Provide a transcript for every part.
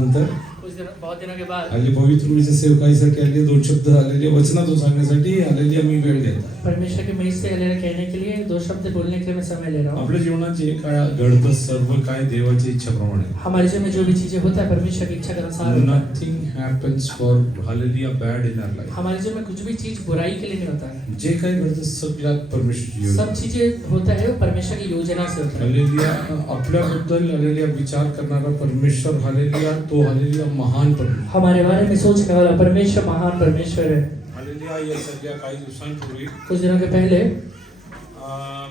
दिवसानंतर बहुत दिनों के बाद हल्ली पवित्र रूपीच्या सेवकाईसाठी आले 2 शब्द आलेले वचनातून सांगण्यासाठी आलेली आम्ही वेळ घेत आहे. परमेश्वर के मेज से हलेला कहने के लिए 2 शब्द बोलने के लिए मैं समय ले रहा हूँ. आपल्या जीवनात जे काय घडतं सर्व काय देवाची इच्छाप्रमाणे. हमारे जीवन में जो भी चीजें होता है परमेश्वर की इच्छा के अनुसार होता है. Nothing happens for hallelujah bad in our life. हमारे जीवन में कुछ भी चीज बुराई के लिए नहीं होता है. जे काही घडतं सगळ्यात परमेश्वराची योजना. सब चीजें होता है वो परमेश्वर की योजना से होता है. हालेलुया आपल्याबद्दल हालेलुया विचार करणारा परमेश्वर हालेलुया तो हालेलुया महान परमेश्वर. हमारे बारे में सोचने वाला परमेश्वर महान परमेश्वर है. हालेलुया या सगळ्या काही दिवसांपूर्वी कुछ दिनों के पहले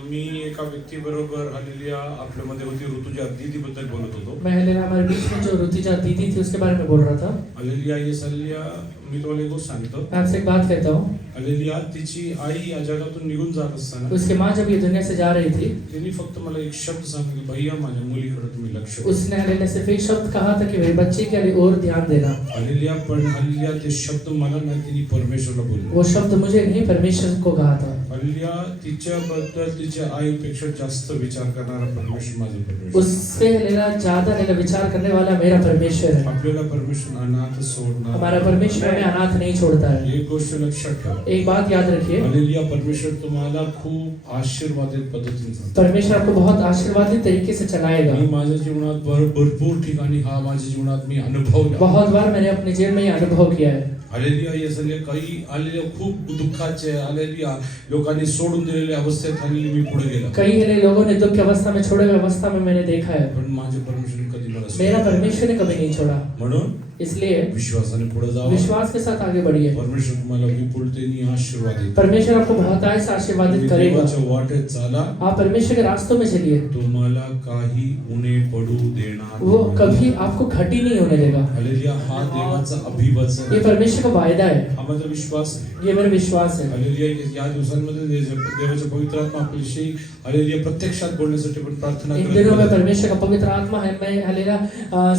मी एका व्यक्तीबरोबर हालेलुया आपल्यामध्ये होती ऋतुजा दीदीबद्दल बोलत होतो. मैं हलेला हमारे बीच में जो ऋतुजा दीदी थी उसके बारे में बोल रहा था. हालेलुया ये सल्लिया मी तुम्हाला एक गोष्ट सांगतो. मैं आपसे एक बात कहता हूँ. हालेलुया तिची आई या जगातून निघून जात असताना उसकी माँ जब ये दुनिया से जा रही थी तिने फक्त मला एक शब्द सांगितला भैया माझ्या मुलीकडे तुम्ही लक्ष द्या. उसने हलेला सिर्फ एक शब्द कहा था कि मेरे बच्चे के और ध्यान देना. हालेलुया पण हालेलुया ते शब्द मला नाही तिने परमेश्वरला बोलले. वो शब्द मुझे नहीं परमेश्वर को कहा था. हालेलुया तिच्याबद्दल तिच्या आईपेक्षा जास्त विचार करणारा परमेश्वर माझा परमेश्वर. उससे हलेला ज्यादा हलेला विचार करने वाला मेरा परमेश्वर है. आपल्याला परमेश्वर अनाथ सोडणार. हमारा परमेश्वर हमें अनाथ नहीं छोड़ता है. एक गोष्ट लक्षात ठेवा. एक बात याद रखिए. हालेलुया परमेश्वर तुम्हाला खूप आशीर्वादित पद्धतीने चालवतो. परमेश्वर आपको बहुत आशीर्वादित तरीके से चलाएगा. मी माझ्या जीवनात भरपूर ठिकाणी हा माझ्या जीवनात मी अनुभवला. बहुत बार मैंने अपने जीवन में ये अनुभव किया है. हालेलुया या सगळे काही आलेले खूप दुःखाचे हालेलुया लोकांनी सोडून दिलेल्या अवस्थेत हालेलुया मी पुढे गेलो. कई हले लोगों ने दुख की अवस्था में छोड़े हुए अवस्था में मैंने देखा है. पण माझे परमेश्वर कधी मला मेरा परमेश्वर ने कभी नहीं छोड़ा. म्हणून इसलिए विश्वासाने पुढे जाओ. विश्वास के साथ आगे बढ़िए. परमेश्वर तुम्हाला विपुलतेने आशीर्वाद देईल. परमेश्वर आपको बहुतायत से आशीर्वादित करेगा. देवाच्या वाटेत चाला. आप परमेश्वर के रास्तों में चलिए. तुम्हाला काही उणे पडू देणार वो कभी आपको घटी नहीं होने देगा. हालेलुया हा देवाचा अभिवचन. ये परमेश्वर का वायदा है. हा माझा विश्वास आहे. ये मेरा विश्वास है. हालेलुया या दिवसांमध्ये देवाच्या पवित्र आत्मा आपल्याशी हालेलुया प्रत्यक्षात बोलण्यासाठी पण प्रार्थना इन दिनों में परमेश्वर का पवित्र आत्मा है. मैं हालेलुया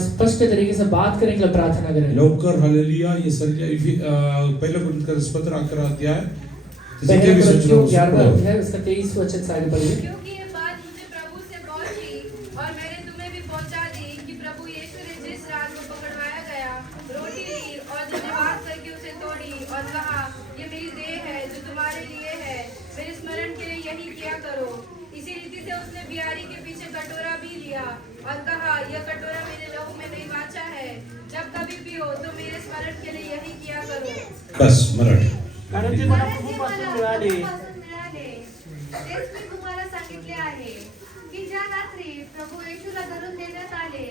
स्पष्ट तरीके से बात करने के लिए प्रार्थना करें. लवकर हालेलुया ये सल्लिया पहिला कोरिन्थियस पत्र 11 अध्याय पहले कोरिन्थियों 11 अध्याय उसका 23 वचन से आगे बढ़िए. क्योंकि ये बात मुझे प्रभु से पहुंची और मैंने तुम्हें भी पहुंचा दी कि प्रभु यीशु ने जिस रात को पकड़वाया गया रोटी ली और धन्यवाद करके उसे तोड़ी और कहा ये मेरी देह है जो तुम्हारे लिए है मेरे स्मरण के लिए यही किया करो. इसी रीति से उसने बियारी के पीछे कटोरा भी लिया और कहा यह कटोरा मेरे लहू में नहीं बाचा है. जब कभी भी हो तो मेरे स्मरण के लिए यही किया करो. बस मराठी. कारण ते मला पूर्वीपासून मिळाले. तेच मी तुम्हाला सांगितले आहे की ज्या रात्री प्रभु येशूला धरून देण्यात आले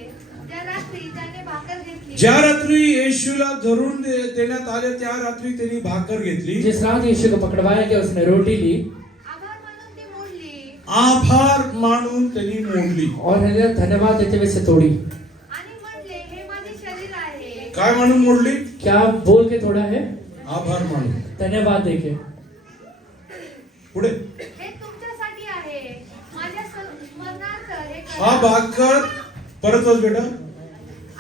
त्या रात्री त्याने भाकर घेतली. ज्या रात्री येशूला धरून देण्यात आले त्या रात्री त्यांनी भाकर घेतली. जिस रात यीशु को पकड़वाया गया उसने रोटी ली. आभार मानून ती मोडली आभार मानून त्यांनी मोडली. और हलेलुया धन्यवाद देते हुए से तोड़ी. आणि म्हटले हे माझे शरीर आहे. काय म्हणून मोडली? क्या बोल के तोड़ा है? आभार मानून. धन्यवाद देके. पुढे हे तुमच्यासाठी आहे. माझ्या स्मरणार्थ हे करा. हा भाकर परत वाच बेटा.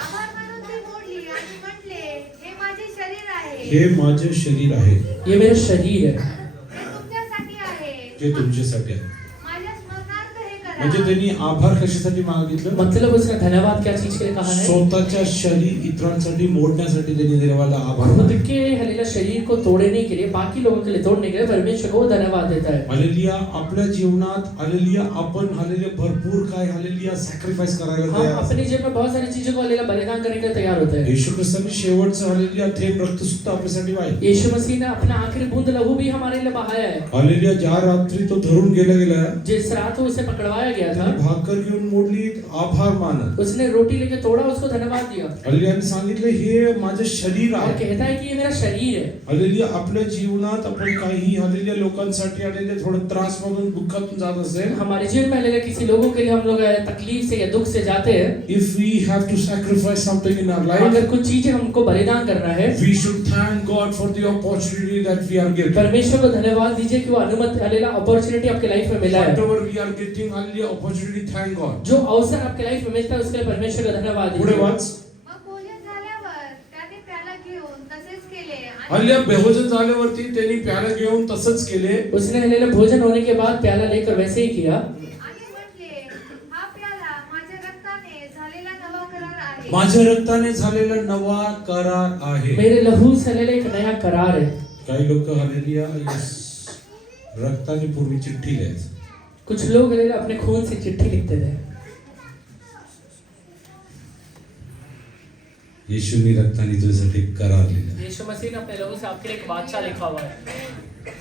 आभार मानून ती मोडली आणि म्हटले हे माझे शरीर आहे. हे माझे शरीर आहे ये मेरा शरीर है. हे तुमच्यासाठी आहे. जे तुमच्यासाठी आहे. माझ्या स्मरणार्थ हे करा. म्हणजे त्यांनी आभार कशासाठी मागितलं? मतलब उसने धन्यवाद क्या चीज के लिए कहा है? स्वतःच्या शरीर इतरांसाठी मोडण्यासाठी त्यांनी देवाला आभार खुद मागितले. के हलेला शरीर को तोड़ने के लिए बाकी लोगों के लिए तोड़ने के लिए परमेश्वर को धन्यवाद देता है. हालेलुया आपल्या जीवनात हालेलुया आपण हालेलुया भरपूर काय हालेलुया सॅक्रिफाइस करायला हम तयार अपने जीवन में बहुत सारी चीजों को हलेला बलिदान करने के लिए तैयार होते हैं. येशू ख्रिस्ताने शेवटचं हालेलुया थेंब रक्त सुद्धा आपल्यासाठी वाहिलं. यीशु मसीह ने अपना आखिरी बूंद लहू भी हमारे लिए बहाया है. हालेलुया ज्या रात्री तो धरून गेला जिस रात उसे पकड़वाया गया था भाकर घेऊन मोडली आभार मानत. उसने रोटी लेके तोड़ा उसको धन्यवाद दिया हालेलुयाने सांगितलं हे माझं शरीर और आहे. कहता है कि ये मेरा शरीर है. हालेलुया आपल्या जीवनात आपण काही हालेलुया लोकांसाठी हालेलुया थोडं त्रासमधून दुःखातून जात असेल. हमारे जीवन में हालेलुया किसी लोगों के लिए हम लोग तकलीफ से या दुख से जाते हैं. If we have to sacrifice something in our life, अगर कुछ चीजें हमको बलिदान करना है we should thank God for the opportunity that we are getting. परमेश्वर को धन्यवाद दीजिए कि वो अनुमति हालेलुया अपॉर्चुनिटी आपके लाइफ में मिला है. Whatever we are getting, hallelujah, opportunity, thank God. जो अवसर आपके लाइफ में मिलता है उसके लिए परमेश्वर का धन्यवाद पुढे दीजिए. वाच. मग भोजन झाल्यावर त्याने प्याला घेऊन तसेच केले आणि हल्ल्या भोजन झाल्यावरती त्यांनी प्याला घेऊन तसंच केले. उसने हालेलुया भोजन होने के बाद प्याला लेकर वैसे ही किया म्हटले हा प्याला माझ्या रक्ताने झालेला नवा करार आहे. माझ्या रक्ताने झालेला नवा करार आहे. मेरे लहू से हल्लेलुया एक नया करार है. काही लोक हालेलुया रक्ताने पूर्वी चिठ्ठी लिहायचे. कुछ लोग हल्लेलुया अपने खून से चिट्ठी लिखते थे. येशूनी रक्ताने तुझ्यासाठी एक करार लिहिला. यीशु मसीह ने अपने लहू से आपके लिए एक बादशाह लिखा हुआ है.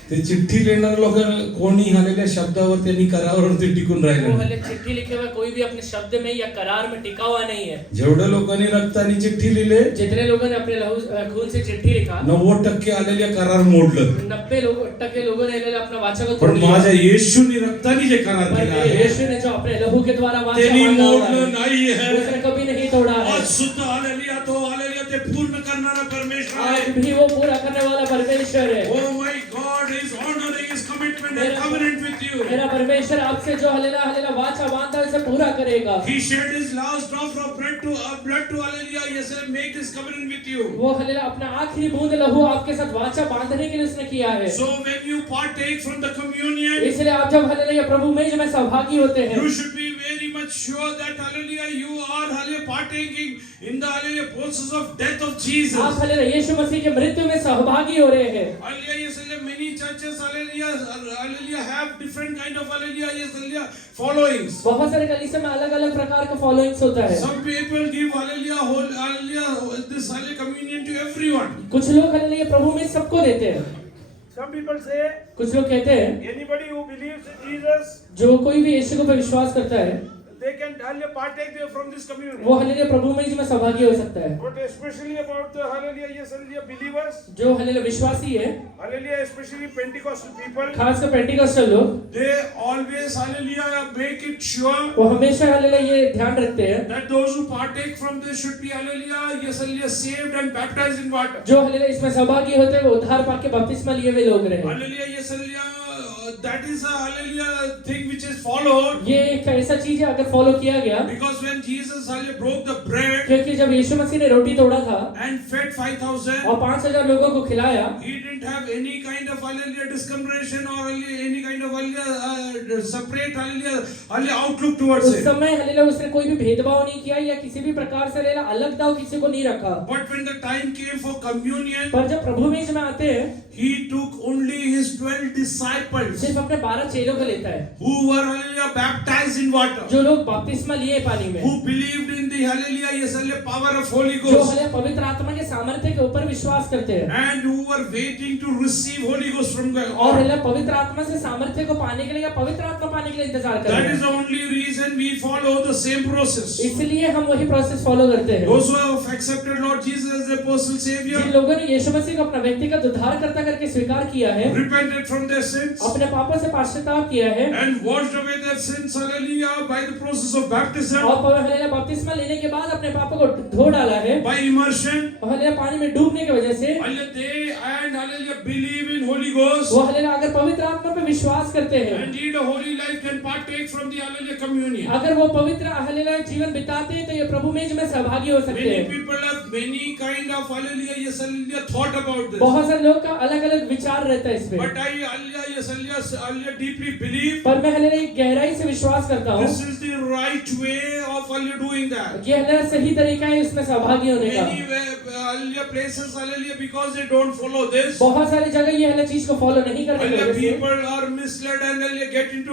ते चिठ्ठी लिहिणारे लोक कोणी हालेल्या शब्दावर त्यांनी करारावरती टिकून वो राहिले. हल्ले चिट्ठी लिखे हुए कोई भी अपने शब्द में या करार में टिका हुआ नहीं है. जेवढ्या लोकांनी रक्ताने चिठ्ठी लिहिले जितने लोगों ने अपने लहू खून से चिट्ठी लिखा 90% आलेल्या करार मोडलं. 90% लोगों ने हल्लेलुया अपना वाचा को पण तोड़ दिया. माझ्या येशूनी रक्ताने जे करार पर केला मेरे आहे यीशु ने जो अपने लहू के द्वारा वाचा त्यांनी बांधा हुआ मोडलं है, नाही आहे. उसने कभी नहीं तोड़ा है. आज सुद्धा हालेलुया तो हालेलुया ते पूर्ण करणारा परमेश्वर आज आहे. भी वो पूरा करने वाला परमेश्वर है. Oh my God is honoring his commitment and covenant with you. मेरा परमेश्वर आपसे जो हल्लेलुया हल्लेलुया वाचा बांधा है उसे पूरा करेगा. He shed his last drop of blood to hallelujah. Yes, make his covenant with you. वो हल्लेलुया अपना आखिरी बूंद लहू आपके साथ वाचा बांधने के लिए उसने किया है. So when you partake from the communion, इसलिए आप जब हल्लेलुया प्रभु में जब सहभागी होते हैं, you should be very much sure that hallelujah you are hallelujah partaking in the hallelujah process of death of Jesus. आप हल्लेलुया यीशु मसीह के मृत्यु में सहभागी हो रहे हैं. Hallelujah, yes, hallelujah. Many churches hallelujah have different kind of hallelujah, yes, hallelujah followings. बहुत सारे कलीसिया में अलग-अलग प्रकार का फॉलोइंग्स होता है. Some people give hallelujah whole hallelujah this hallelujah communion to everyone. कुछ लोग हल्लेलुया प्रभु में सबको देते हैं. Some people say कुछ लोग कहते हैं anybody who believes in Jesus, जो कोई भी यीशु को विश्वास करता है they can hallelujah partake from this communion. वो हल्लेलुया प्रभु में में सहभागी हो सकता है. But especially about the hallelujah, yes, hallelujah believers, जो हल्लेलुया विश्वासी है, hallelujah, especially Pentecostal people, खासकर पेंटिकॉस्टल लोग, They always hallelujah make it sure वो हमेशा हल्लेलुया ये ध्यान रखते हैं that those who partake from this should be hallelujah yes hallelujah saved and baptized in water. जो हल्लेलुया इसमें सहभागी होते हैं वो उद्धार पाके बपतिस्मा लिए हुए लोग रहे. Hallelujah yes hallelujah that is a hallelujah thing which is followed ये एक ऐसा चीज है अगर फॉलो किया गया, because when Jesus hallelujah broke the bread क्योंकि जब यीशु मसीह ने रोटी तोड़ा था and fed 5,000, और 5,000 लोगों को खिलाया, he didn't have any kind of hallelujah discrimination or hallelujah any kind of hallelujah separate hallelujah outlook towards उस it. समय हल्लेलुया उसने कोई भी भेदभाव नहीं किया या किसी भी प्रकार से हल्लेलुया अलग दाव किसी को नहीं रखा. But when the time came for communion, पर जब प्रभु में इसमें आते हैं he took only his 12 disciples सिर्फ अपने 12 चेलों को लेता है who were hallelujah baptized in water, जो लोग बपतिस्मा लिए पानी में, who believed in the hallelujah yes hallelujah power of Holy जो Ghost, हल्लेलुया पवित्र आत्मा के सामर्थ्य के ऊपर विश्वास करते हैं and who were waiting to receive Holy Ghost from God. और हल्लेलुया पवित्र आत्मा से सामर्थ्य को पाने के लिए या पवित्र आत्मा पाने के लिए इंतजार कर That रहे is हैं. the only reason we follow the same process. इसलिए हम वही प्रोसेस फॉलो करते हैं. Those who have accepted Lord Jesus as their personal Savior, जिन लोगों ने यीशु मसीह को अपना व्यक्तिगत उद्धारकर्ता करके स्वीकार किया है, repented from their sins, अपने पापों से पश्चाताप किया है and washed away their sins hallelujah by the process of baptism, और हल्लेलुया बपतिस्मा लेने के बाद अपने पापों को धो डाला है by immersion, और हल्लेलुया पानी में डूबने की वजह से hallelujah they and hallelujah believe in Holy Ghost, वो हल्लेलुया अगर पवित्र आत्मा पे विश्वास करते हैं, and lead a holy life, can partake from the hallelujah communion. अगर वो पवित्र हल्लेलुया जीवन बिताते हैं तो ये प्रभु में सहभागी हो सकते Many हैं. people have many kind of hallelujah yes hallelujah thought about this, बहुत सारे लोग का अलग-अलग विचार रहता है इस पे, but I hallelujah yes hallelujah deeply believe पर मैं हल्लेलुया गहराई से विश्वास करता हूँ this is the right way of hallelujah doing that. ये हल्लेलुया सही तरीका है इसमें सहभागी होने का. Many hallelujah places hallelujah because they don't follow this, बहुत सारी जगह ये हल्लेलुया चीज को फॉलो नहीं करने की hallelujah वजह से people are misled and hallelujah get into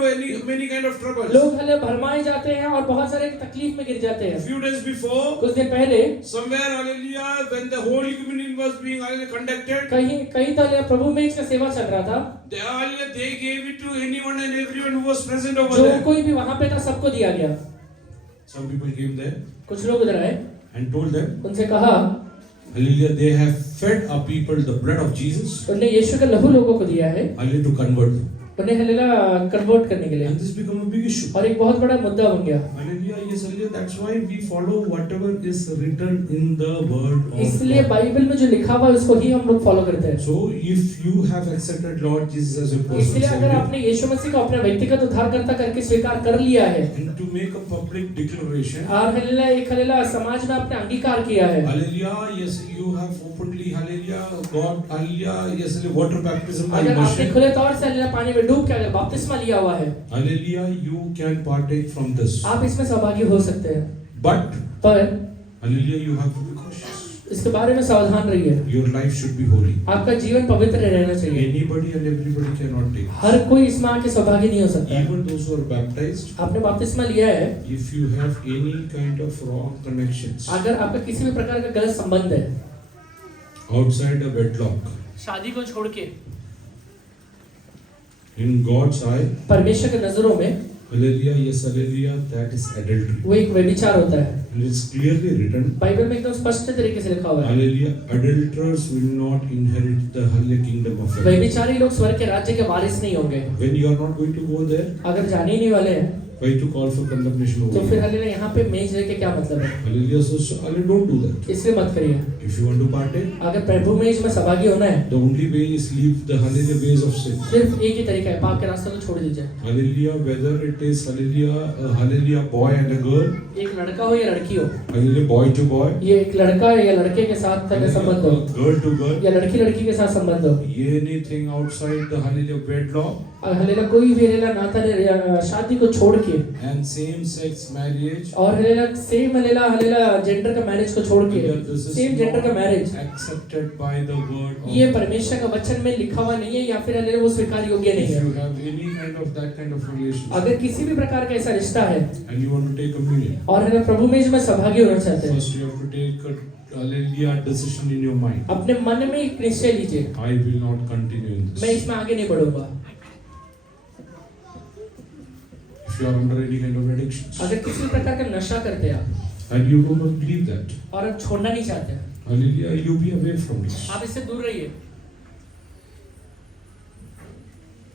many kind of troubles. लोग हल्लेलुया भरमाए जाते हैं और बहुत सारे तकलीफ में गिर जाते A हैं. few days before, कुछ दिन पहले somewhere hallelujah when the holy communion was being hallelujah conducted, कहीं तो हल्लेलुया प्रभु में इसका सेवा चल रहा था, they gave it to anyone and everyone who was present over जो there. कोई भी वहां पे था सबको दिया गया. Some people came there कुछ लोग उधर आए, and told them, उनसे कहा hallelujah, they have fed our people the bread of Jesus, उन्होंने यीशु का लहू लोगों को दिया है, hallelujah, to convert them. उन्हें हल्लेलुया कन्वर्ट करने के लिए, And this become a big issue. और एक बहुत बड़ा मुद्दा बन गया. Hallelujah, yes, hallelujah. That's why we follow whatever is written in the word of इसलिए God. बाइबल में जो लिखा हुआ है उसको ही हम लोग फॉलो करते हैं. So if you have accepted Lord Jesus as your personal इसलिए अगर Savior, आपने यीशु मसीह को अपना व्यक्तिगत उद्धारकर्ता करके स्वीकार कर लिया है and to make a public declaration, और हल्लेलुया एक हल्लेलुया समाज में आपने अंगीकार किया है, hallelujah, yes, you have openly, hallelujah, God, hallelujah, yes, water baptism by अगर आपने immersion, खुले तौर से हल्लेलुया पानी में डूब के अगर बपतिस्मा लिया हुआ है, hallelujah, you can partake from this. आप इसमें सहभागी हो सकते हैं. But, पर Hallelujah, you have to be cautious. इसके बारे में सावधान रहिए। Your life should be holy. आपका जीवन पवित्र रहना चाहिए। Anybody and everybody cannot take. हर कोई इसमें आके सौभाग्य नहीं हो सकता। Even those who are baptized, आपने बपतिस्मा लिया है, if you have any kind of wrong connections अगर आपका किसी भी प्रकार का गलत संबंध है, outside a wedlock, शादी को छोड़ के, in God's eye, परमेश्वर के नजरों में hallelujah, yes, hallelujah, that is adultery. वो एक व्यभिचार होता है। And it's clearly written, Bible में एकदम स्पष्ट तरीके से लिखा हुआ है, hallelujah, adulterers will not inherit the hallelujah kingdom of heaven. व्यभिचारी लोग स्वर्ग के राज्य के वारिस नहीं होंगे। When you are not going to go there, अगर जाने ही नहीं वाले हैं, why to call for condemnation over तो फिर here? हल्लेलुया यहाँ पे मेज लेके क्या मतलब है? Hallelujah, so hallelujah, don't do that. इसलिए मत करिए। If you want to partake, अगर प्रभु मेज में सहभागी होना है, the only way is leave the hallelujah ways of sin. सिर्फ एक ही तरीका है, पाप के रास्ते को छोड़ दीजिए। Hallelujah, whether it is hallelujah, a hallelujah boy and a girl, एक लड़का हो या लड़की हो, hallelujah boy to boy, ये एक लड़का या लड़के के साथ का संबंध हो, girl to girl, या लड़की लड़की के साथ संबंध हो, anything outside the hallelujah wedlock और हल्लेलुया कोई भी हल्लेलुया नाता या शादी को छोड़ के, and same sex marriage, और हल्लेलुया सेम हल्लेलुया जेंडर का मैरिज को छोड़ के, this is सेम जेंडर का marriage, not accepted by the word of ये God. परमेश्वर का वचन में लिखा हुआ नहीं है या फिर हल्लेलुया वो स्वीकार योग्य नहीं If है। you have any kind of that kind of relationship अगर किसी भी प्रकार का ऐसा रिश्ता है and you want to take communion, और हल्लेलुया प्रभु मेज में सहभागी होना चाहते हैं, first you have to take a hallelujah decision in your mind. अपने मन में एक निश्चय लीजिए, I will not continue in मैं this. इसमें आगे नहीं बढ़ूंगा। If you are under any kind of addictions अगर किसी भी प्रकार का नशा करते हैं आप and you do not believe that, और आप छोड़ना नहीं चाहते हैं, hallelujah, you be away from this. आप इससे दूर रहिए।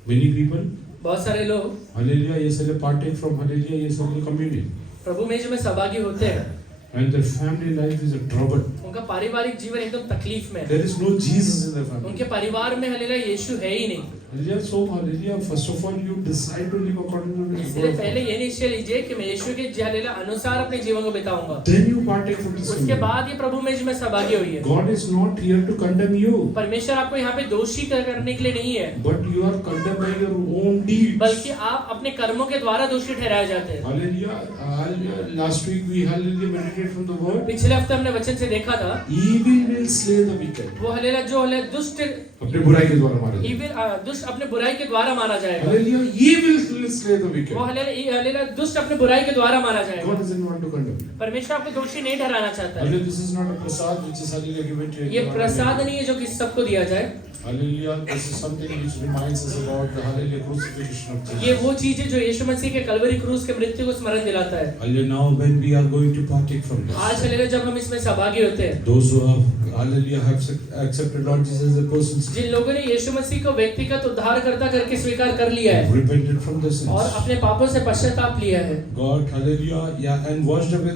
Many people, बहुत सारे लोग hallelujah, yes, they partake from hallelujah, yes, hallelujah communion. प्रभु मेज में सहभागी होते हैं, And their family life is a trouble. उनका पारिवारिक जीवन एकदम तकलीफ में है, There is no Jesus in their family. उनके परिवार में हल्लेलुया यीशु है ही नहीं। Hallelujah, so hallelujah, first of all, you decide to live according to the इसलिए word of पहले God. ये निश्चय लीजिए कि मैं यीशु के हल्लेलुया अनुसार अपने जीवन को बिताऊंगा, Then you partake from this उसके communion. बाद ये प्रभु मेज में सहभागी होइए। God is not here to condemn you, परमेश्वर आपको यहाँ पे दोषी करने के लिए नहीं है, but you are condemned by your own deeds. बल्कि आप अपने कर्मों के द्वारा दोषी ठहराए जाते हैं। Hallelujah, hallelujah. Last week we hallelujah meditated from the word. पिछले हफ्ते हमने वचन से देखा था, Evil will slay the wicked. वो हल्लेलुया जो हल्लेलुया दुष्ट अपने बुराई के द्वारा मारे जाएंगे. इविल दुष्ट अपने बुराई के द्वारा मारा जाएगा। Hallelujah, evil will slay the wicked. वो हल्लेलुया दुष्ट अपने बुराई के द्वारा मारा जाएगा। God doesn't want to condemn you. परमेश्वर आपको दोषी नहीं ठहराना चाहता है। Hallelujah, this is not a prasad which is hallelujah given to ये everyone. प्रसाद नहीं है जो किसी सबको दिया जाए। Hallelujah, this is something which reminds us about the hallelujah crucifixion of Jesus. ये वो चीज है जो यीशु मसीह के कलवरी क्रूस के मृत्यु को स्मरण दिलाता है। Hallelujah, now when we are going to partake from आज this, हल्लेलुया जब हम इसमें सहभागी होते हैं, those who have hallelujah have accepted Lord Jesus as a person, जिन लोगों ने यीशु मसीह को व्यक्तिगत उद्धारकर्ता करके स्वीकार कर लिया है have repented from their और sins. अपने पापों से पश्चाताप लिया है, God, hallelujah, yeah, and washed away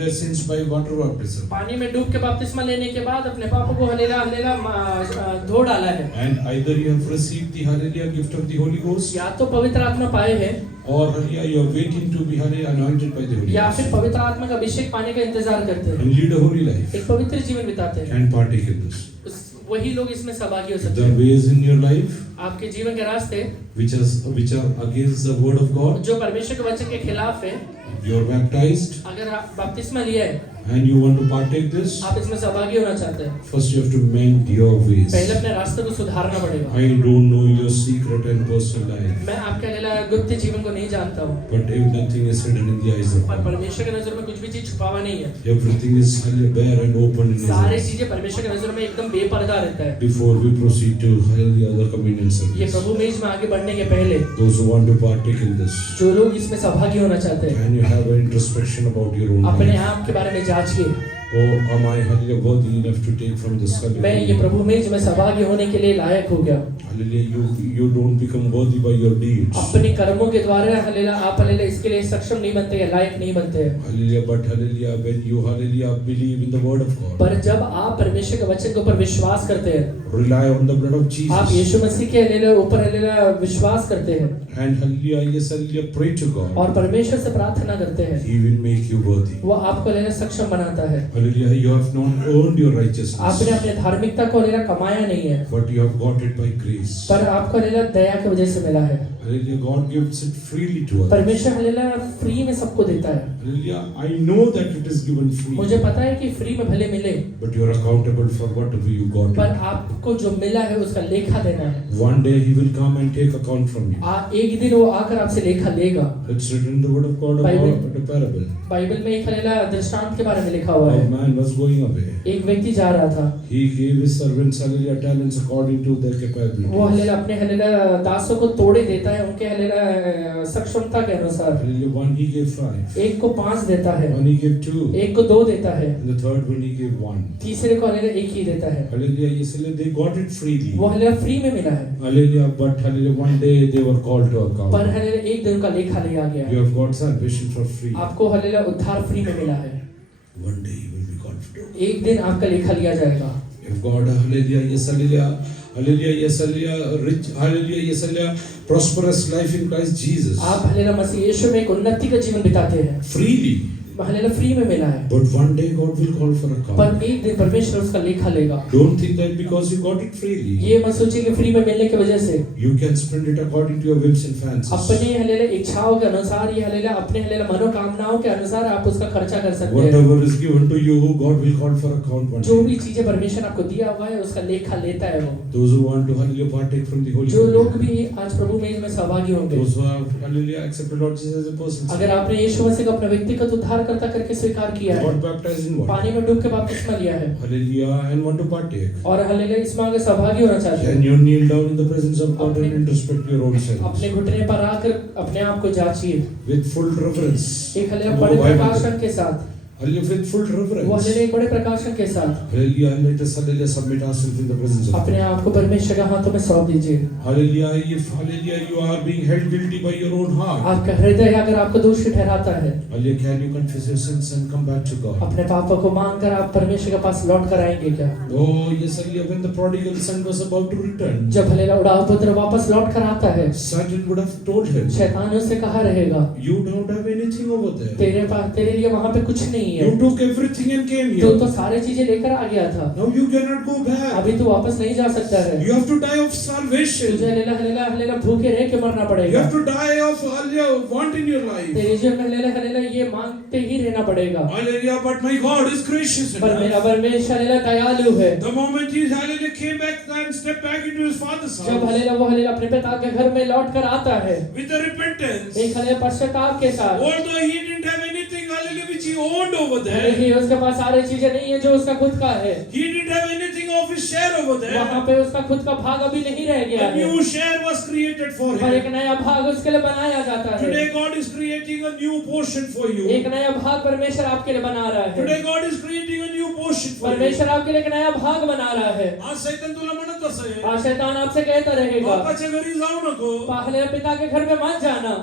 their sins by water baptism. पानी में डूब के बपतिस्मा लेने के बाद अपने पापों को हल्लेलुया धो डाला है, And either you have received the hallelujah gift of the Holy Ghost, या तो पवित्र आत्मा पाए हैं or hallelujah, you are waiting to be hallelujah anointed by the Holy या Ghost फिर पवित्र आत्मा का अभिषेक पाने का इंतजार करते हैं, and lead a holy life एक पवित्र जीवन बिताते हैं। and partake in this. वही लोग इसमें सहभागी हो सकते The हैं। ways in your life आपके जीवन के रास्ते which are against the word of God, जो परमेश्वर के वचन के खिलाफ है, you are baptized अगर आप बपतिस्मा लिया है, and you want to partake this, आप इसमें सहभागी होना चाहते हैं, first you have to mend your ways. पहले अपने रास्ते को सुधारना पड़ेगा। I don't know your secret and personal life, मैं आपके हल्लेलुया गुप्त जीवन को नहीं जानता हूँ, but if nothing is hidden in the eyes of पर God, परमेश्वर के नजर में कुछ भी चीज छुपावा नहीं है। everything is hallelujah bare and open in His सारी eyes. चीजें परमेश्वर के नजर में एकदम बेपर्दा रहता है। Before we proceed to hallelujah other communion ये service, प्रभु मेज में आगे बढ़ने के पहले those who want to partake in this, जो लोग इसमें सहभागी होना चाहते हैं, can you have an introspection about your own अपने life? आप के बारे में जांचिए, Oh, am I hallelujah worthy enough to take from this मैं ये hallelujah? प्रभु मेज में सहभागी होने के लिए लायक हो गया। Hallelujah, you don't become worthy by your deeds. अपने कर्मों के द्वारा हल्लेलुया आप हल्लेलुया इसके लिए सक्षम नहीं बनते हैं, लायक नहीं बनते हैं। Hallelujah, but hallelujah, when you hallelujah believe in the word of God, पर जब आप परमेश्वर के वचन के ऊपर विश्वास करते हैं, rely on the blood of आप Jesus, यीशु मसीह के हल्लेलुया ऊपर हल्लेलुया विश्वास करते हैं and hallelujah, yes, hallelujah, pray to God, और परमेश्वर से प्रार्थना करते हैं, He will make you worthy. वो आपको हल्लेलुया सक्षम बनाता है। Hallelujah. You have not earned your righteousness, आपने अपने धार्मिकता को हालेलुया कमाया नहीं है, but you have got it by grace. पर आपको हालेलुया दया की वजह से मिला है। Hallelujah. God gives it freely to us. परमेश्वर हालेलुया फ्री में सबको देता है। Hallelujah. I know that it is given free, मुझे पता है कि फ्री में भले मिले, but you are accountable for whatever you got. पर आपको जो मिला है उसका लेखा देना है। One day He will come and take account from you. एक दिन वो आकर आपसे लेखा लेगा। It's written in the Word of God about a parable. Bible में एक हालेलुया दृष्टांत के बारे में लिखा हुआ A है। man was going away. एक व्यक्ति जा रहा था, He gave his servants hallelujah talents according to their capability. वो हालेलुया अपने हालेलुया दासों को तोड़े देता है उनके हालेलुया सक्षमता के अनुसार। Hallelujah. One he gave 5. एक को 5 देता है, One he gave 2. एक को 2 देता है, And the third one he gave 1. तीसरे को हालेलुया 1 ही देता है। Hallelujah. Yes, they got it freely. वो हालेलुया फ्री में मिला है, Hallelujah. But hallelujah, one day they were called to account. पर हालेलुया एक दिन का लेखा लिया गया You है। have got salvation for free. आपको हालेलुया उद्धार फ्री में मिला है, One day you will be called to. एक दिन आपका लेखा लिया जाएगा। If God, hallelujah, yes, hallelujah, hallelujah, yes, hallelujah, rich, hallelujah, yes, hallelujah, prosperous life in Christ Jesus. आप हालेलुया मसीह यीशु में एक उन्नति का जीवन बिताते हैं, Freely. हालेलुया फ्री में मिला है, But one day God will call for account. पर एक दिन परमेश्वर उसका लेखा लेगा। Don't think that because you got it freely, ये मत सोचिए कि फ्री में मिलने की वजह से you can spend it according to your whims and fancies. अपने हालेलुया इच्छाओं के अनुसार, ये हालेलुया अपने हालेलुया मनोकामनाओं के अनुसार आप उसका खर्चा कर सकते हैं। Whatever is given to you, God will call for account one जो day. भी चीजें परमेश्वर आपको दिया हुआ है उसका लेखा लेता है वो। Those who want to hallelujah partake from the Holy जो लोग Spirit, भी आज प्रभु में इसमें सहभागी होंगे, those who have hallelujah accepted Lord Jesus as a person, अगर आपने यीशु मसीह को अपना व्यक्तिगत उद्धारकर्ता करके स्वीकार किया है, got baptized in water, पानी में डूब के बपतिस्मा लिया है hallelujah, and want to partake, और हालेलुया इसमें आगे सहभागी होना चाहते can हैं, you kneel down in the presence of God and introspect your own selves अपने घुटने पर आकर अपने आप को जांचिए, with full reverence? एक हालेलुया No बड़े Bible. प्रकाशन के साथ, Hallelujah, with full वो reverence. हालेलुया एक बड़े प्रकाशन के साथ Hallelujah, and let us hallelujah submit ourselves in the presence of अपने God. आप को परमेश्वर के हाथों में सौंप दीजिए। Hallelujah, if hallelujah you are being held guilty by your own heart, आपका हृदय अगर आपको दोषी ठहराता है, hallelujah, can you confess your sins and come back to God? अपने पापों को मांग कर आप परमेश्वर के पास लौट कर आएंगे क्या? Oh yes, hallelujah, when the prodigal son was about to return, जब हालेलुया उड़ाऊ पुत्र वापस लौट कर आता है, Satan would have told him, शैतान उससे कहा रहेगा, you don't have anything over there. तेरे पास तेरे लिए वहां पे कुछ नहीं है, You took everything and came तू here. तो सारी चीजें लेकर आ गया था, Now you cannot go back. अभी तू वापस नहीं जा सकता है, You have to die of तुझे salvation. हालेलुया हालेलुया हालेलुया भूखे रह के मरना You पड़ेगा, have to die of hallelujah want in your life. तेरे जीवन में हालेलुया हालेलुया ये मांगते ही रहना पड़ेगा। Hallelujah, but my God is gracious पर enough. मेरा परमेश्वर हालेलुया दयालु है, The moment he hallelujah came back and stepped back into his father's जब house हालेलुया वो हालेलुया अपने पिता के घर में लौट कर आता है, with the repentance, एक हालेलुया पश्चाताप के साथ, although he didn't have anything hallelujah which he owned over there, नहीं उसके पास सारी चीजें नहीं है जो उसका खुद का है, he didn't have anything of his share over there. वहाँ पे उसका खुद का भाग अभी नहीं रह गया A है, new share was created for पर एक him. नया भाग उसके लिए बनाया जाता है। Today God is creating a new portion for you. एक नया भाग परमेश्वर आपके लिए बना रहा है, Today God is creating a new portion for you. परमेश्वर आपके लिए एक नया भाग बना रहा है। आज सैतान तुला म्हणत असेल, आज शैतान आपसे कहता रहेगा, बापाच्या घरी जाऊ नको. पहले पिता के घर में मत जाना,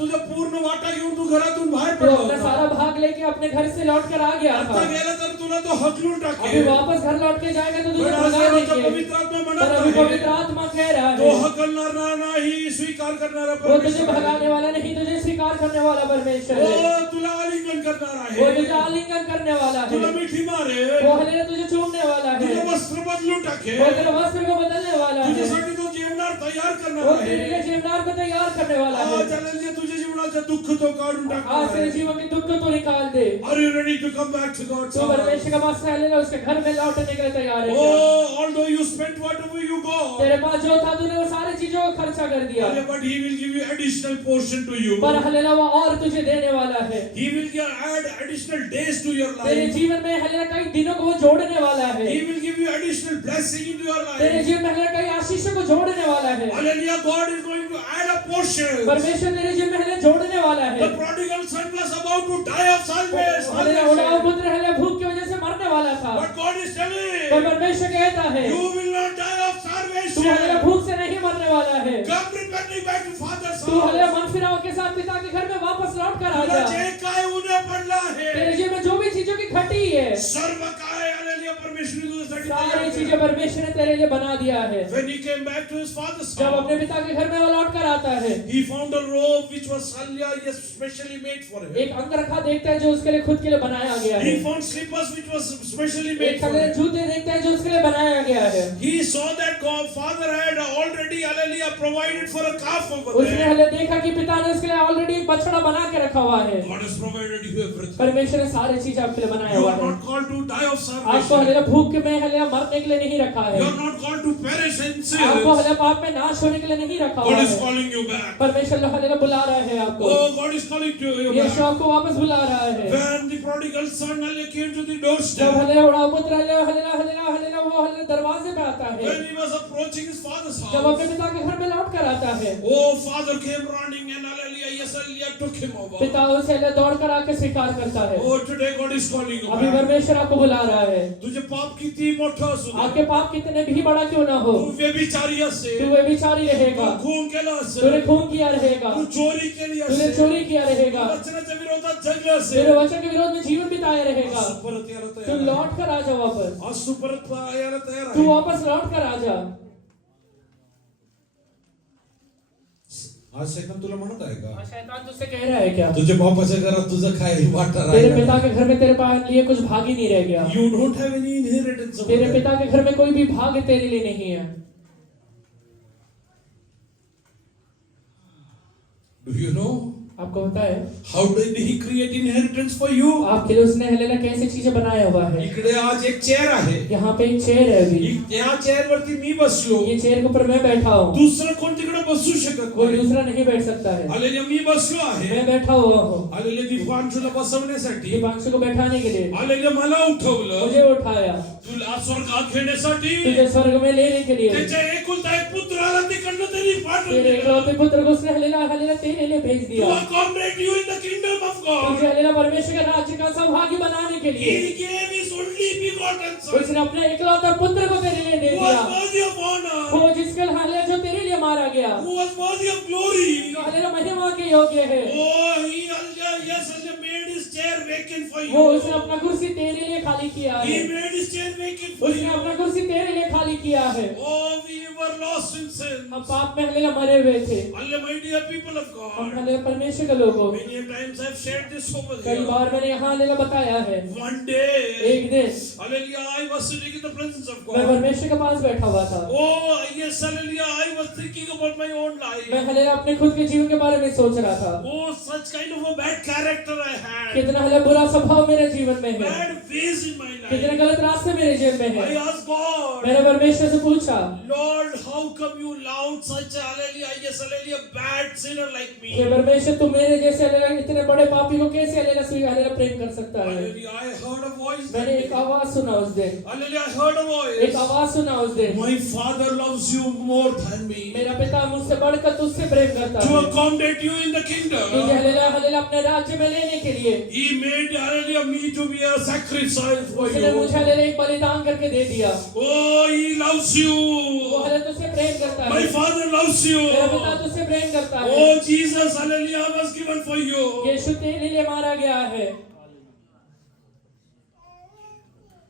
तुझा पूर्ण वाटा घेऊन तू घरातून बाहेर तो अपना पडला. सारा भाग लेके अपने घर से लौट कर आ गया आता था, गेला तर तुला तो हकलून अभी टाकेल. वापस घर लौट के जाएगा तो तुझे पण आज भगा देवाचा देंगे, पवित्र आत्मा पर म्हणत अभी आहे, पवित्र आत्मा कह रहा तो है, हकलणारा नाही, स्वीकार करणारा वो तुझे परमेश्वर आहे. भगाने वाला नहीं, तुझे स्वीकार करने वाला परमेश्वर है, वो तुला आलिंगन करणार वो आहे, तुझे आलिंगन करने वाला है, तुला मिठी मारेल, वो हालेलुया तुझे चूमने वाला है, तुझं वस्त्र बदलून टाकेल, वो तेरे वस्त्र को बदलने वाला है, तुझ्यासाठी तो जेवणार तयार वो करणार तेरे आहे. लिए जीवनार को तैयार करने वाला है। आज हल्ली तुझ्या जीवनाचं दुःख तो काढून आज टाकणार तेरे आहे. जीवन के दुख को तू निकाल दे, Are you ready to come back to God's तू house? परमेश्वर का पास हालेलुया उसके घर में लौटने के लिए तैयार है क्या? Oh, although you spent whatever you got, तेरे पास जो था तूने वो सारी चीजों को खर्चा कर दिया, but He will give you additional portion to you. पर हालेलुया वो और तुझे देने वाला है, He will add additional days to your तेरे life. जीवन में हालेलुया कई दिनों को वो जोड़ने वाला है, He will give you additional blessing into your तेरे life. जीवन में हालेलुया कई आशीषों को जोड़ने वाला है, Hallelujah, God is going to add a portion. परमेश्वर तेरे जीवन में हालेलुया जोड़ने वाला है। The prodigal son was about to die of hallelujah उड़ाऊ salvation. पुत्र हालेलुया भूख की वजह से मरने वाला था, But God is पर telling, परमेश्वर कहता है you will not die of तू हालेलुया salvation. भूख से नहीं मरने वाला है, Come repenting back to Father's तू हालेलुया house. मन फिराव के साथ पिता के घर में वापस लौट कर आ तुला जा, जे काय उन्हे पडलं तेरे आहे, जीवन में जो भी चीजों की घटी है, सर्व काय दिया परमेश्वर ने तुझे सारी चीजें परमेश्वर ने तेरे लिए बना दिया है। When he came back to his father's जब house, अपने पिता के घर में वो लौट कर आता है, he found a robe which was hallelujah specially made for him. एक अंगरखा देखता है जो उसके लिए खुद के लिए बनाया गया है। He found slippers which was specially made एक for him. जूते देखता है जो उसके लिए बनाया गया है। He saw that God, Father had already hallelujah provided for a calf over उसने there. हले देखा कि पिता ने उसके लिए ऑलरेडी एक बछड़ा बना के रखा हुआ है। God has provided you everything. परमेश्वर ने सारी चीज आपके लिए बनाया You हुआ are है। not called to die of आपको starvation. हले भूख में हले मरने के लिए नहीं रखा है। You are not called to perish in आपको sin. हले पाप में नाश होने के लिए नहीं रखा हुआ God is है। calling you back. परमेश्वर हले बुला रहा है आपको। Oh, God is calling you Yeshu back. आपको वापस बुला रहा है। When the prodigal son hallelujah came to the जब doorstep, हले उड़ा पुत्र हले वो हले दरवाजे पे आता है। when he was approaching his father's जब अपने house, पिता के घर में लौट कर आता है, oh, father came running and hallelujah, yes, hallelujah, took him over. पिता उसे हले दौड़ कर आके स्वीकार करता है। Oh, today God is calling you अभी back. परमेश्वर आपको बुला रहा है। तुझे पाप किती मोठा असू दे, आपके पाप कितने भी बड़ा क्यों ना हो, तू व्यभिचारी असेल, तू व्यभिचारी रहेगा, तू खून केला तूने असेल, खून किया रहेगा, तू चोरी केली तूने असेल, चोरी किया रहेगा, वचनाच्या विरोधात जगलं तेरे असेल, वचन के विरोध में जीवन बिताया रहेगा, आज तू परत यायला तू तयार आहे. लौट कर आ जा वापस, आज तू परत यायला तयार तू आहे. वापस लौट कर आ जा। आज शैतान तुला म्हणत आहे का, शैतान तुझसे कह रहा है क्या, तुझे बापाच्या घरात तुझं काय वाटा तेरे राहिला? पिता के घर में तेरे पास लिए कुछ भाग ही नहीं रह गया, You don't have any inheritance over तेरे there. पिता के घर में कोई भी भाग तेरे लिए नहीं है। Do you know आपको पता है how did he create inheritance for you? आपके लिए उसने हलेला कैसे चीजें बनाया हुआ है। इकडे आज एक चेअर आहे, यहाँ पे एक चेयर है अभी, या चेअर वरती मी बसलो, ये चेयर के ऊपर मैं बैठा हूँ, दुसरं कोण तिकडे बसू शकत कोई नाही. दूसरा नहीं बैठ सकता है, आलेल्या मी बसलो आहे, मैं बैठा हुआ हूँ। आलेल्या दीपांशूला बसवण्यासाठी, दीपांशु को बैठाने के लिए आलेल्या मला उठवलं, मुझे उठाया, तुला स्वर्गात घेण्यासाठी, तुझे स्वर्ग में लेने के लिए, त्याच्या एकुलता एक पुत्राला तिकडनं तरी पाठवून तेरे दिलं. इकलौते पुत्र को उसने हलेला हलेला तेरे लिए भेज To दिया, accommodate you in the kingdom of God. तुझे हलेला परमेश्वर के राज्य का सहभागी बनाने के लिए He gave his only begotten son, उसने अपने इकलौते पुत्र को तेरे लिए दे who was दिया, worthy of honor, वो जिसके हलेला जो तेरे लिए मारा गया, who was worthy of glory. जो हलेला महिमा के योग्य है, Oh, he yes, made his chair vacant for वो उसने you. अपना कुर्सी तेरे लिए खाली किया He है, made his chair vacant for उसने अपना you. कुर्सी तेरे लिए खाली किया है। Oh, we were lost in sin. हम पाप में हलेला मरे हुए थे, Allah, my dear people of हम God, हलेला परमेश्वर के लोग हो। many times I've shared this over कई here. बार मैंने यहाँ हलेला बताया है, One day, एक दिन hallelujah, I was sitting in the presence of मैं God. परमेश्वर के पास बैठा हुआ था, Oh, yes, hallelujah, I was thinking about my own life. मैं हलेला अपने खुद के जीवन के बारे में सोच रहा था, Oh, such kind of a bad character I had. कितना हलेला बुरा स्वभाव मेरे जीवन में है, Bad ways in my कितने life. गलत रास्ते मेरे जीवन में I है। asked God, मैंने परमेश्वर से पूछा, Lord, how come you allowed such a hallelujah, yes, hallelujah, bad sinner like hey me? परमेश्वर तू मेरे जैसे हलेला इतने बड़े पापी को कैसे हलेला प्रेम कर सकता है। Hallelujah, I heard a voice. मैंने एक आवाज सुना उस दिन, Hallelujah, I heard a एक voice. आवाज सुना उस दिन, My Father loves you more than me. मेरा पिता मुझसे बढ़कर तुझसे प्रेम करता To है, accommodate you in the तुझे kingdom. हलेला हलेला अपने राज्य में लेने के लिए He made hallelujah me to be a sacrifice for उसने मुझे you. हलेला एक बलिदान करके दे दिया। Oh, He loves वो you. हलेला तुझसे प्रेम करता My है, Father loves मेरा पिता you. तुझसे प्रेम करता है। Oh, Jesus, hallelujah, was given for you. यीशु तेरे लिए मारा गया है,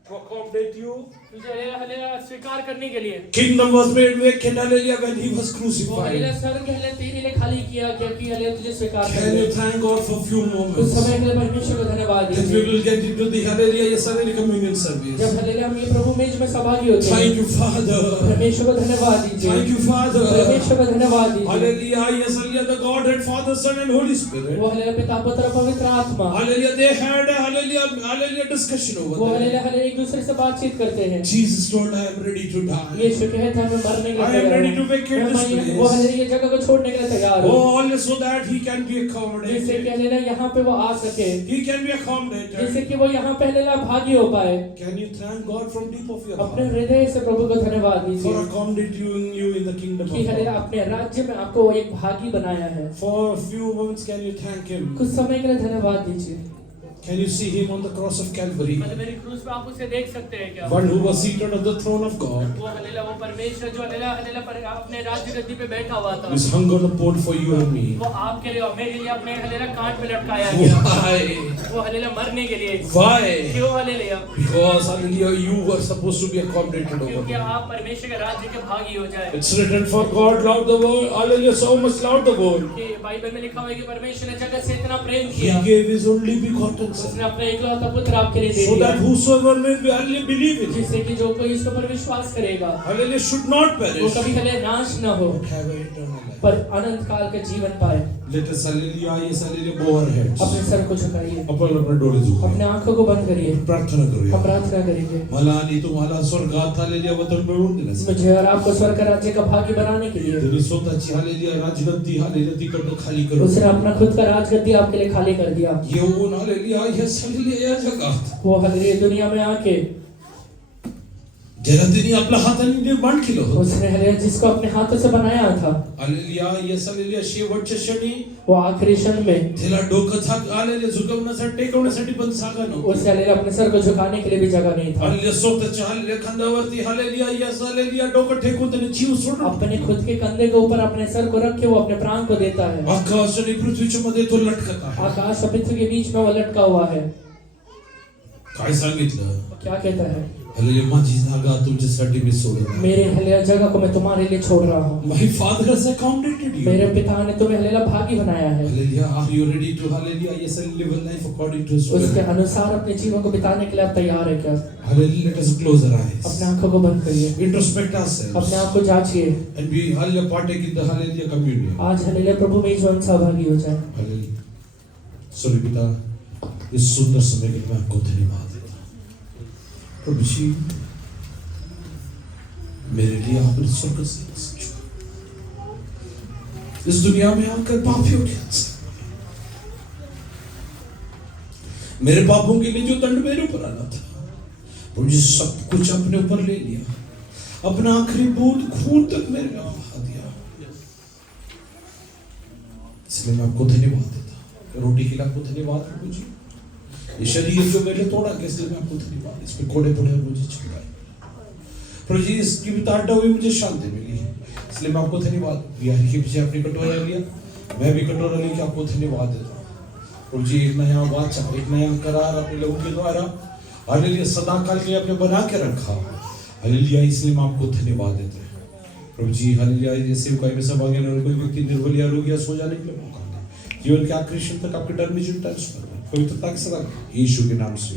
To accommodate you. तुझे हलेला स्वीकार करने के लिए। Kingdom was made vacant, hallelujah, when He was वो हलेला crucified. स्वर्ग हलेला तेरे लिए खाली किया क्योंकि हलेला तुझे स्वीकार कर Can you लिया। thank God for few कुछ moments? समय के लिए परमेश्वर को धन्यवाद That we दीजिए। will get into the hallelujah, yes, hallelujah, communion service. जब हलेला हम ये प्रभु मेज में सहभागी होते हैं, Thank you, Father. परमेश्वर को धन्यवाद दीजिए, Thank you, Father. परमेश्वर को धन्यवाद दीजिए। Hallelujah, yes, hallelujah, the Godhead, Father, Son, and Holy Spirit. वो हलेला पिता पुत्र पवित्र आत्मा, Hallelujah, they had a hallelujah discussion वो over there. हलेला एक दूसरे से बातचीत करते हैं। Jesus told, I am ready to die. यीशु कहता है मैं मरने के I am लिए ready तैयार to हूँ, vacate मैं this place. वो हलेला ये जगह को छोड़ने के लिए तैयार हूँ, Oh, only so that He can be जिससे accommodated. कि हलेला यहाँ पे वो आ सके, He can be जिससे accommodated. कि वो यहाँ पे हलेला भागी हो पाए। Can you thank God from deep of your अपने heart हृदय से प्रभु को धन्यवाद for दीजिए accommodating you in the kingdom कि of हलेला God? अपने राज्य में आपको एक भागी बनाया है। For a few moments, can you thank Him? कुछ समय के लिए धन्यवाद दीजिए। Can you see him on the cross of Calvary? मतलब मेरी क्रूस पे आप उसे देख सकते हैं क्या? One who was seated on the throne of God, वो हलेला वो परमेश्वर जो हलेला हलेला पर अपने राज्य गद्दी पे बैठा हुआ था। is hung on a pole for you and me. वो आपके लिए और मेरे लिए अपने हलेला कांट पे लटकाया गया। Why? वो हलेला मरने के लिए। Why? क्यों hallelujah? Because hallelujah, you were supposed to be accommodated over क्योंकि him. आप परमेश्वर के राज्य के भागी हो जाए। It's written, for God loved the world, hallelujah, so much loved the world. कि बाइबल में लिखा हुआ है कि परमेश्वर ने जगत से इतना प्रेम He किया। gave his only begotten son, उसने अपने इकलौता पुत्र आपके लिए दे so that दिया। whosoever may hallelujah believe in him, जिससे कि जो कोई इसके ऊपर विश्वास करेगा hallelujah, should not वो perish, कभी हले नाश न हो but have an eternal life. पर अनंत काल का जीवन पाए। Let us hallelujah, yes hallelujah, bow our heads. अपने सर को झुकाइए, अपने डोळे अपने झुकावे. आंखों को बंद करिए, प्रार्थना हम करूया. प्रार्थना करेंगे। मला आणि तुम्हाला स्वर्गात हallelujah वतन मिळवून दिलं. मुझे और आपको स्वर्ग राज्य का भागी बनाने के लिए त्यांनी स्वतःची hallelujah राजगद्दी hallelujah तिकडनं खाली करून उसने अपना खुद का राजगद्दी आपके लिए खाली कर दिया। येऊन hallelujah yes hallelujah या जगात वो हल्ले दुनिया में आके ज्याला त्यांनी आपल्या हाताने निर्माण केलं होतं. उसने हल्ले जिसको अपने हाथों से बनाया था hallelujah yes hallelujah शेवटच्या क्षणी वो आखिरी क्षण में त्याला डोकं झाक आलेले झुकवण्यासाठी टेकवण्यासाठी पण जागा नव्हती. उसे हल्ले अपने सर को झुकाने के लिए भी जगह नहीं था। hallelujah स्वतःच्या hallelujah खांद्यावरती hallelujah yes hallelujah डोकं ठेकून त्याने जीव सोडला. अपने खुद के कंधे के ऊपर अपने सर को रख के वो अपने प्राण को देता है। आकाश आणि पृथ्वीच्या मध्ये तो लटकत आहे. आकाश और पृथ्वी के बीच में वो लटका हुआ है। काय सांगितलं? क्या कहता है? hallelujah माझी जागा तुमच्यासाठी मी सोडणार. मेरे हल्ले जगह को मैं तुम्हारे लिए छोड़ रहा हूँ। My father has accommodated you. मेरे पिता ने तुम्हें हल्लेला भागी बनाया है। hallelujah are you ready to hallelujah yes and live a life according to his will? उसके अनुसार अपने जीवन को बिताने के लिए आप तैयार है क्या? hallelujah let us close our eyes. अपने आंखों को बंद करिए, introspect ourselves अपने आप को जांचिए। and we hallelujah partake in the hallelujah communion. आज हल्लेले प्रभु में जीवन सहभागी हो जाए। hallelujah sorry पिता इस सुंदर समय के लिए मैं आपको धन्यवाद देता हूं प्रभु जी मेरे लिए आपने स्वर्ग से इस दुनिया में आकर पापियों के मेरे पापों के लिए जो दंड मेरे ऊपर आना था प्रभु जी सब कुछ अपने ऊपर ले लिया, अपना आखिरी बूंद खून तक मेरे लिए बहा दिया। इसलिए मैं आपको धन्यवाद देता हूं। रोटी के लिए आपको धन्यवाद प्रभु जी, ये शरीर जो मेरे तोड़ा गया इसलिए मैं आपको धन्यवाद। इसमें कोड़े पड़े मुझे छिपाए प्रभु जी, इसकी ताटा हुई मुझे शांति मिली इसलिए मैं आपको धन्यवाद। बिहारी के पीछे आपने कटोरा लिया, मैं भी कटोरा लेके आपको धन्यवाद देता हूँ प्रभु जी। एक नया वाचा एक नया करार अपने लोगों के द्वारा हालेलुया सदा काल के लिए आपने बना के रखा हालेलुया, इसलिए मैं आपको धन्यवाद देते हैं प्रभु जी। हालेलुया जैसे कोई में सहभागी न कोई व्यक्ति निर्बल या रोगी या सो जाने के लिए मौका दे, जीवन के आखिरी क्षण तक आपके डर में जुटा कोई तो ताकि सदा यीशु के नाम से